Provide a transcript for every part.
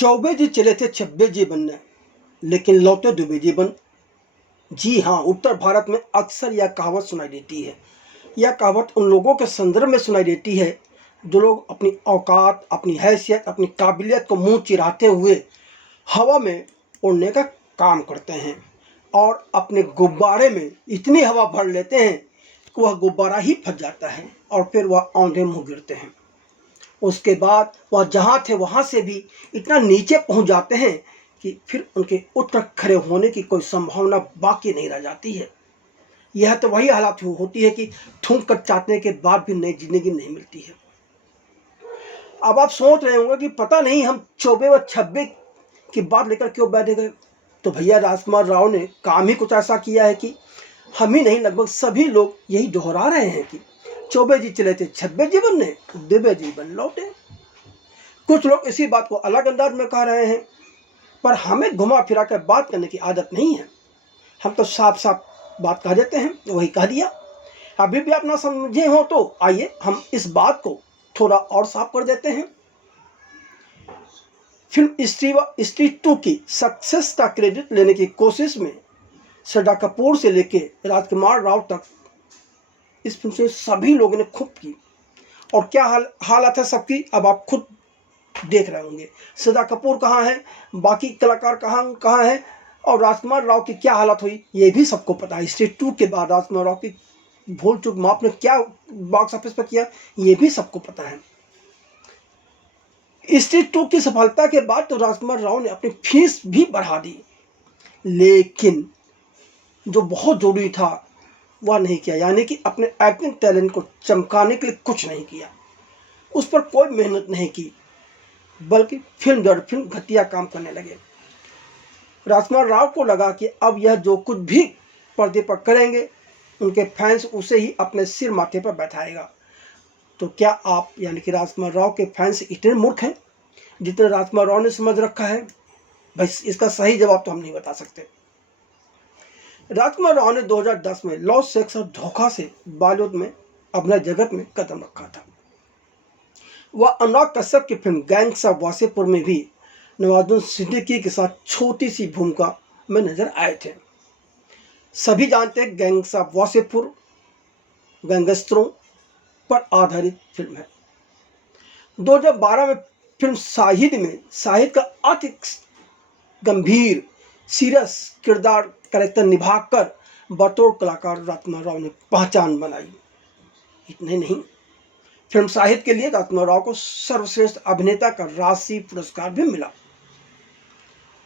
चौबे जी चले थे छब्बे जी बनने, लेकिन लौटे दुबे जी बन। जी हाँ, उत्तर भारत में अक्सर यह कहावत सुनाई देती है। यह कहावत उन लोगों के संदर्भ में सुनाई देती है जो लोग अपनी औकात, अपनी हैसियत, अपनी काबिलियत को मुंह चिराते हुए हवा में उड़ने का काम करते हैं और अपने गुब्बारे में इतनी हवा भर लेते हैं कि वह गुब्बारा ही फट जाता है और फिर वह औंधे मुँह गिरते हैं। उसके बाद वह जहाँ थे वहाँ से भी इतना नीचे पहुँच जाते हैं कि फिर उनके उठकर खड़े होने की कोई संभावना बाकी नहीं रह जाती है। यह तो वही हालत होती है कि थूक कर चाटने के बाद भी नई जिंदगी नहीं मिलती है। अब आप सोच रहे होंगे कि पता नहीं हम चौबे व छब्बे की बात लेकर क्यों बैठे गए। तो भैया, राजकुमार राव ने काम ही कुछ ऐसा किया है कि हम ही नहीं, लगभग सभी लोग यही दोहरा रहे हैं कि चौबे जी चले थे छब्बे जी बनने, दुबे जी बन लौटे। कुछ लोग इसी बात को अलग अंदाज में कह रहे हैं, पर हमें घुमा फिरा कर बात करने की आदत नहीं है। हम तो साफ साफ बात कह देते हैं, वही कह दिया। अभी भी आप ना समझे हो तो आइए हम इस बात को थोड़ा और साफ कर देते हैं। फिल्म स्त्री 2 की सक्सेस का क्रेडिट लेने की कोशिश में श्रद्धा कपूर से लेके राजकुमार राव तक इस फिल्म से सभी लोगों ने खूब की। और क्या हालत है सबकी, अब आप खुद देख रहे होंगे। श्रद्धा कपूर कहाँ है, बाकी कलाकार कहाँ है, और राजकुमार राव की क्या हालत हुई ये भी सबको पता है। स्त्री 2 के बाद राजकुमार राव की भूल चूक माफ ने क्या बॉक्स ऑफिस पर किया ये भी सबको पता है। स्त्री 2 की सफलता के बाद तो राजकुमार राव ने अपनी फीस भी बढ़ा दी, लेकिन जो बहुत जरूरी था वह नहीं किया, यानी कि अपने एक्टिंग टैलेंट को चमकाने के लिए कुछ नहीं किया। उस पर कोई मेहनत नहीं की, बल्कि फिल्म दर फिल्म घटिया काम करने लगे। राजकुमार राव को लगा कि अब यह जो कुछ भी पर्दे पर करेंगे उनके फैंस उसे ही अपने सिर माथे पर बैठाएगा। तो क्या आप यानी कि राजकुमार राव के फैंस इतने मूर्ख हैं जितने राजकुमार राव ने समझ रखा है? बस इसका सही जवाब तो हम नहीं बता सकते। राजकुमार राव ने 2010 में लव, सेक्स और धोखा से बॉलीवुड में अभिनय जगत में कदम रखा था। वह अनुराग कश्यप की फिल्म गैंग्स ऑफ वासेपुर में भी नवाजुद्दीन सिद्दीकी के साथ छोटी सी भूमिका में नजर आए थे। सभी जानते हैं गैंग्स ऑफ वासेपुर गैंगस्टरों पर आधारित फिल्म है। 2012 में फिल्म शाहिद का अति गंभीर सीरियस किरदार कैरेक्टर निभाकर बतौर कलाकार राजकुमार राव ने पहचान बनाई। इतने नहीं, फिल्म शाहिद के लिए राजकुमार राव को सर्वश्रेष्ठ अभिनेता का राष्ट्रीय पुरस्कार भी मिला।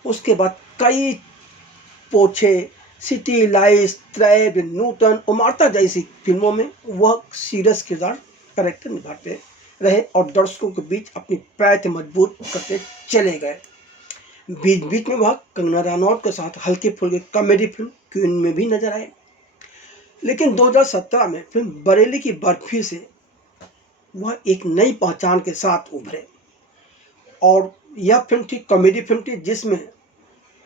उसके बाद कई पोछे, सिटी लाइट्स, त्रैब, नूतन, उमारता जैसी फिल्मों में वह सीरियस किरदार कैरेक्टर निभाते रहे और दर्शकों के बीच अपनी पैठ मजबूत करते चले गए। बीच बीच में वह कंगना रनौत के साथ हल्के फुल्के कॉमेडी फिल्म क्वीन में भी नजर आए। लेकिन 2017 में फिल्म बरेली की बर्फी से वह एक नई पहचान के साथ उभरे और यह फिल्म थी कॉमेडी फिल्म थी जिसमें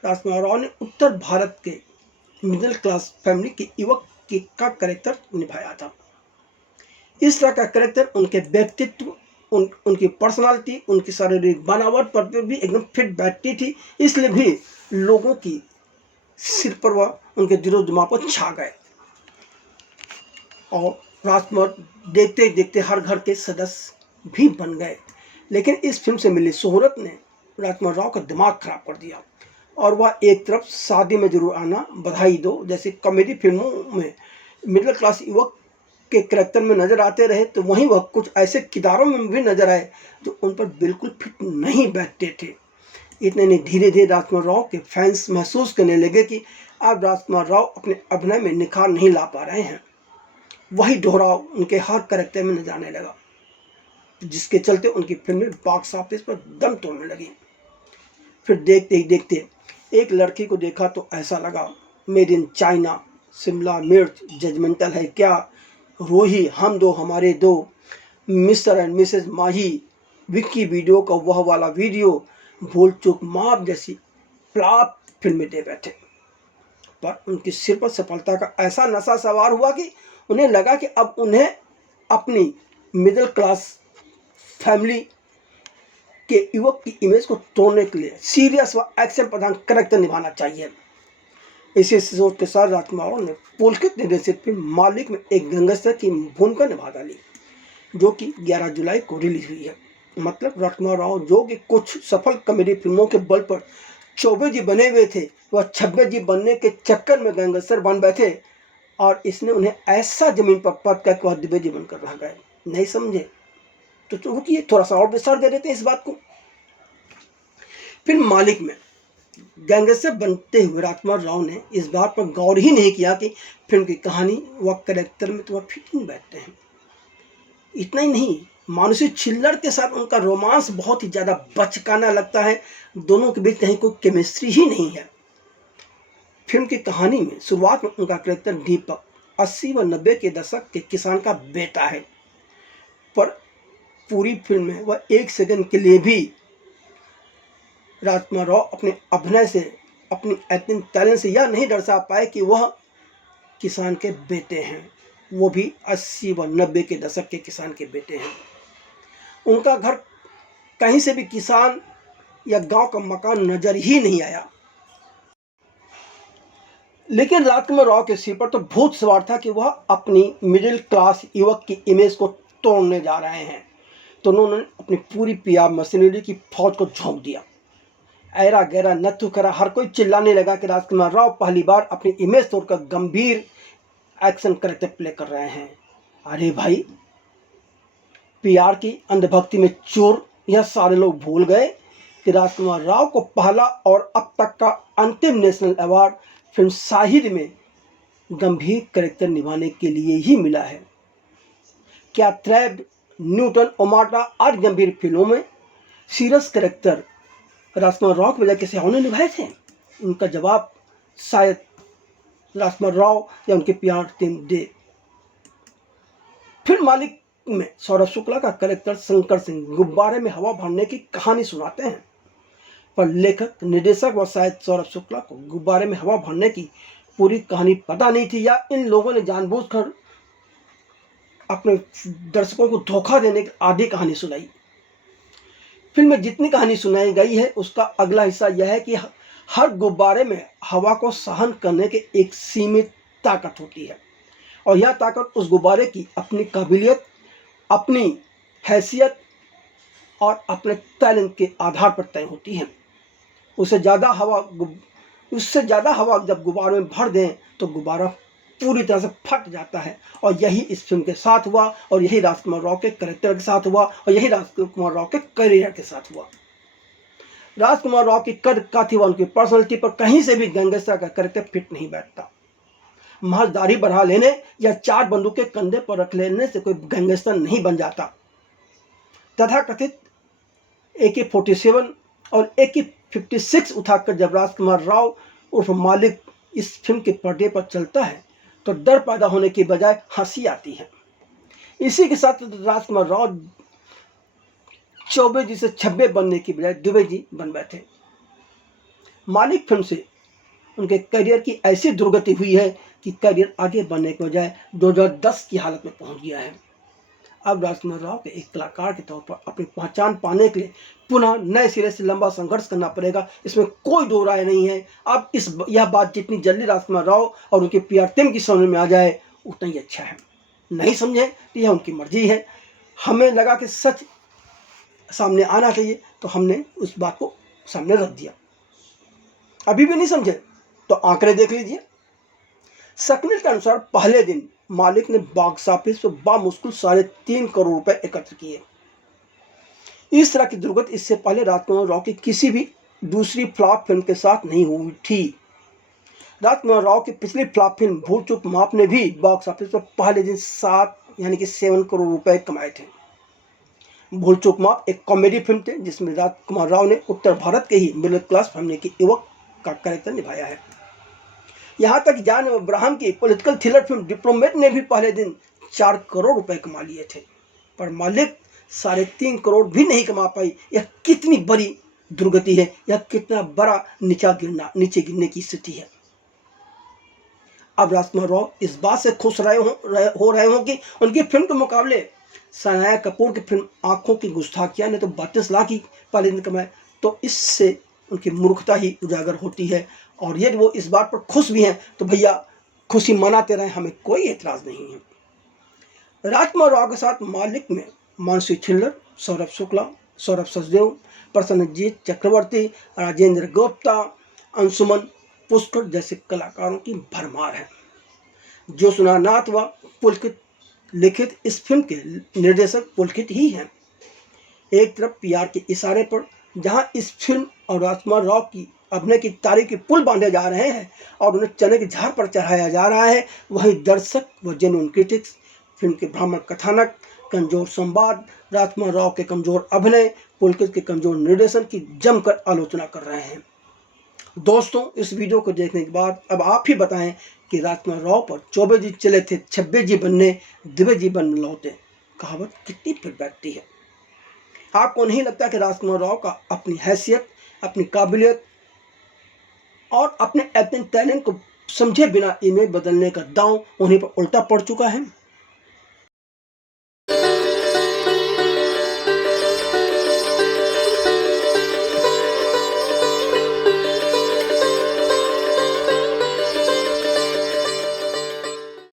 राजकुमार राव ने उत्तर भारत के मिडिल क्लास फैमिली के युवक का कैरेक्टर निभाया था। इस तरह का कैरेक्टर उनके व्यक्तित्व, उनकी पर्सनालिटी, उनकी शारीरिक बनावट पर भी एकदम फिट बैठती थी, इसलिए भी लोगों की सिर पर वह उनके दिलो दिमाग पर छा गए और राजकुमार देखते ही देखते हर घर के सदस्य भी बन गए। लेकिन इस फिल्म से मिली शोहरत ने राजकुमार राव का दिमाग खराब कर दिया और वह एक तरफ शादी में जरूर आना, बधाई दो जैसी कॉमेडी फिल्मों में मिडिल क्लास युवक के कैरेक्टर में नजर आते रहे, तो वहीं वह कुछ ऐसे किरदारों में भी नजर आए जो उन पर बिल्कुल फिट नहीं बैठते थे। इतने नहीं, धीरे धीरे राजकुमार राव के फैंस महसूस करने लगे कि अब राजकुमार राव अपने अभिनय में निखार नहीं ला पा रहे हैं। वही दोहराव उनके हर कैरेक्टर में नजर आने लगा, जिसके चलते उनकी फिल्में बॉक्स ऑफिस पर दम तोड़ने लगी। फिर देखते ही देखते एक लड़की को देखा तो ऐसा लगा मेड इन चाइना, शिमला मिर्च, जजमेंटल है क्या, रोही, हम दो हमारे दो, mister and Mrs Mahi, Vicky video का वह वाला वीडियो, भूल चूक माफ जैसी फ्लॉप फिल्में दे बैठे। पर उनके सिर पर सफलता का ऐसा नशा सवार हुआ कि उन्हें लगा कि अब उन्हें अपनी मिडिल क्लास फैमिली के युवक की इमेज को तोड़ने के लिए सीरियस व एक्शन प्रधान कैरेक्टर निभाना चाहिए। इसी सोच के साथ राजकुमार राव ने पुलकित निर्देशित फिल्म मालिक में एक गैंगस्टर की भूमिका निभा डाली, जो कि 11 जुलाई को रिलीज हुई है। मतलब राजकुमार राव जो कि कुछ सफल कॉमेडी फिल्मों के बल पर चौबे जी बने हुए थे, वह 26 जी बनने के चक्कर में गैंगस्टर बन बैठे और इसने उन्हें ऐसा जमीन पर पद कर वह दिव्य जी बनकर रह गए। नहीं समझे तो रुकिए, थोड़ा सा और विस्तार दे देते हैं इस बात को। फिल्म मालिक में गैंगस्टर बनते हुए राजकुमार राव ने इस बात पर गौर ही नहीं किया कि फिल्म की कहानी व कैरेक्टर में तो वह फिट नहीं बैठते हैं। इतना ही नहीं, मानुषी छिल्लर के साथ उनका रोमांस बहुत ही ज़्यादा बचकाना लगता है। दोनों के बीच कहीं कोई केमिस्ट्री ही नहीं है। फिल्म की कहानी में शुरुआत में उनका कैरेक्टर दीपक 80 व 90 के दशक के किसान का बेटा है, पर पूरी फिल्म में वह एक सेकंड के लिए भी राजकुमार राव अपने अभिनय से, अपनी एक्टिंग टैलेंट से यह नहीं दर्शा पाए कि वह किसान के बेटे हैं, वो भी 80 व 90 के दशक के किसान के बेटे हैं। उनका घर कहीं से भी किसान या गांव का मकान नजर ही नहीं आया। लेकिन राजकुमार राव के सिर पर तो भूत सवार था कि वह अपनी मिडिल क्लास युवक की इमेज को तोड़ने जा रहे हैं, तो उन्होंने अपनी पूरी पीआर मशीनरी की फौज को झोंक दिया। ऐरा गैरा नत्थु करा, हर कोई चिल्लाने लगा कि राजकुमार राव पहली बार अपनी इमेज तोड़कर गंभीर एक्शन कैरेक्टर प्ले कर रहे हैं। अरे भाई, पीआर की अंधभक्ति में चूर यह सारे लोग भूल गए कि राजकुमार राव को पहला और अब तक का अंतिम नेशनल अवार्ड फिल्म साहिद में गंभीर कैरेक्टर निभाने के लिए ही मिला है। क्या ट्रैब, न्यूटन, ओमाटा और गंभीर फिल्मों में सीरियस कैरेक्टर राजकुमार राव की वजह किसी और ने निभाए थे? उनका जवाब शायद राजकुमार राव या उनके पीआर टीम दे। फिल्म मालिक में सौरभ शुक्ला का कैरेक्टर शंकर सिंह गुब्बारे में हवा भरने की कहानी सुनाते हैं, पर लेखक, निर्देशक व शायद सौरभ शुक्ला को गुब्बारे में हवा भरने की पूरी कहानी पता नहीं थी, या इन लोगों ने जानबूझकर अपने दर्शकों को धोखा देने की आधी कहानी सुनाई। फिल्म में जितनी कहानी सुनाई गई है उसका अगला हिस्सा यह है कि हर गुब्बारे में हवा को सहन करने की एक सीमित ताकत होती है, और यह ताकत उस गुब्बारे की अपनी काबिलियत, अपनी हैसियत और अपने टैलेंट के आधार पर तय होती है। उससे ज़्यादा हवा जब गुब्बारे में भर दें तो गुब्बारा पूरी तरह से फट जाता है, और यही इस फिल्म के साथ हुआ, और यही राजकुमार राव के कैरेक्टर के साथ हुआ, और यही राजकुमार राव के करियर के साथ हुआ। राजकुमार राव की कद काठी व उनकी पर्सनैलिटी पर कहीं से भी गैंगस्टर का कैरेक्टर फिट नहीं बैठता। महज दाढ़ी बढ़ा लेने या 4 बंदूकें कंधे पर रख लेने से कोई गैंगस्टर नहीं बन जाता। तथाकथित AK-47 और AK-56 उठाकर जब राजकुमार राव उर्फ मालिक इस फिल्म के पर्दे पर चलता है तो डर पैदा होने की बजाय हंसी आती है। इसी के साथ राजकुमार राव चौबे जी से 26 बनने की बजाय दुबे जी बन बैठे। मालिक फिल्म से उनके करियर की ऐसी दुर्गति हुई है कि करियर आगे बढ़ने के बजाय 2010 की हालत में पहुंच गया है। अब राजकुमार राव के एक कलाकार के तौर पर अपनी पहचान पाने के लिए पुनः नए सिरे से लंबा संघर्ष करना पड़ेगा, इसमें कोई दो राय नहीं है। अब यह बात जितनी जल्दी राजकुमार राव और उनके पीआर टीम की समझ में आ जाए उतना ही अच्छा है। नहीं समझे तो यह उनकी मर्जी है। हमें लगा कि सच सामने आना चाहिए तो हमने उस बात को सामने रख दिया। अभी भी नहीं समझे तो आंकड़े देख लीजिए। सकनील के अनुसार पहले दिन मालिक ने बॉक्स ऑफिस पर बामुश्किल 3.5 करोड़ रुपए एकत्र किए। इस तरह की दुर्गति इससे पहले राजकुमार राव की किसी भी दूसरी फ्लॉप फिल्म के साथ नहीं हुई थी। राजकुमार राव की पिछली फ्लॉप फिल्म भूल चूक माफ ने भी बॉक्स ऑफिस पर पहले दिन 7 करोड़ रुपए कमाए थे। भूल चूक माफ एक कॉमेडी फिल्म थी जिसमें राजकुमार राव ने उत्तर भारत के ही मिडिल क्लास फैमिली के युवक का कैरेक्टर निभाया है। यहाँ तक जॉन अब्राहम की पॉलिटिकल थ्रिलर फिल्म डिप्लोमेट ने भी पहले दिन 4 करोड़ रुपए कमा लिए थे, पर मालिक 3.5 करोड़ भी नहीं कमा पाई। यह कितनी बड़ी दुर्गति है, यह कितना बड़ा नीचे गिरने की स्थिति है। अब राजकुमार राव इस बात से खुश हो रहे हो कि उनकी फिल्म के मुकाबले सनाया कपूर की फिल्म आंखों की गुस्ताखियाँ ने तो 32 लाख की पहले दिन कमाए, तो इससे उनकी मूर्खता ही उजागर होती है। और यदि वो इस बात पर खुश भी हैं तो भैया खुशी मनाते रहें, हमें कोई एतराज़ नहीं है। राजकुमार राव के साथ मालिक में मानसी छिल्लर, सौरभ शुक्ला, सौरभ सचदेव, प्रसन्नजीत चक्रवर्ती, राजेंद्र गुप्ता, अंशुमन पुष्कर जैसे कलाकारों की भरमार है। ज्योत्सना नाथ व पुलकित लिखित इस फिल्म के निर्देशक पुलकित ही हैं। एक तरफ पीआर के इशारे पर जहां इस फिल्म और राजकुमार राव की अभिनय की तारीफ के पुल बांधे जा रहे हैं और उन्हें चने की झाड़ पर चढ़ाया जा रहा है, वहीं दर्शक व जेन्युइन क्रिटिक्स फिल्म के भ्रामक कथानक, कमजोर संवाद, राजकुमार राव के कमजोर अभिनय, पुलकित के कमजोर निर्देशन की जमकर आलोचना कर रहे हैं। दोस्तों, इस वीडियो को देखने के बाद अब आप ही बताएं कि राजकुमार राव पर चौबे जी चले थे, छब्बे जी बनने, दिवे जी बन लौटे, कहावत कितनी फिट बैठती है। आपको नहीं लगता कि राजकुमार राव का अपनी हैसियत, अपनी काबिलियत और अपने एक्टिंग टैलेंट को समझे बिना इमेज बदलने का दांव उन्हीं पर उल्टा पड़ चुका है?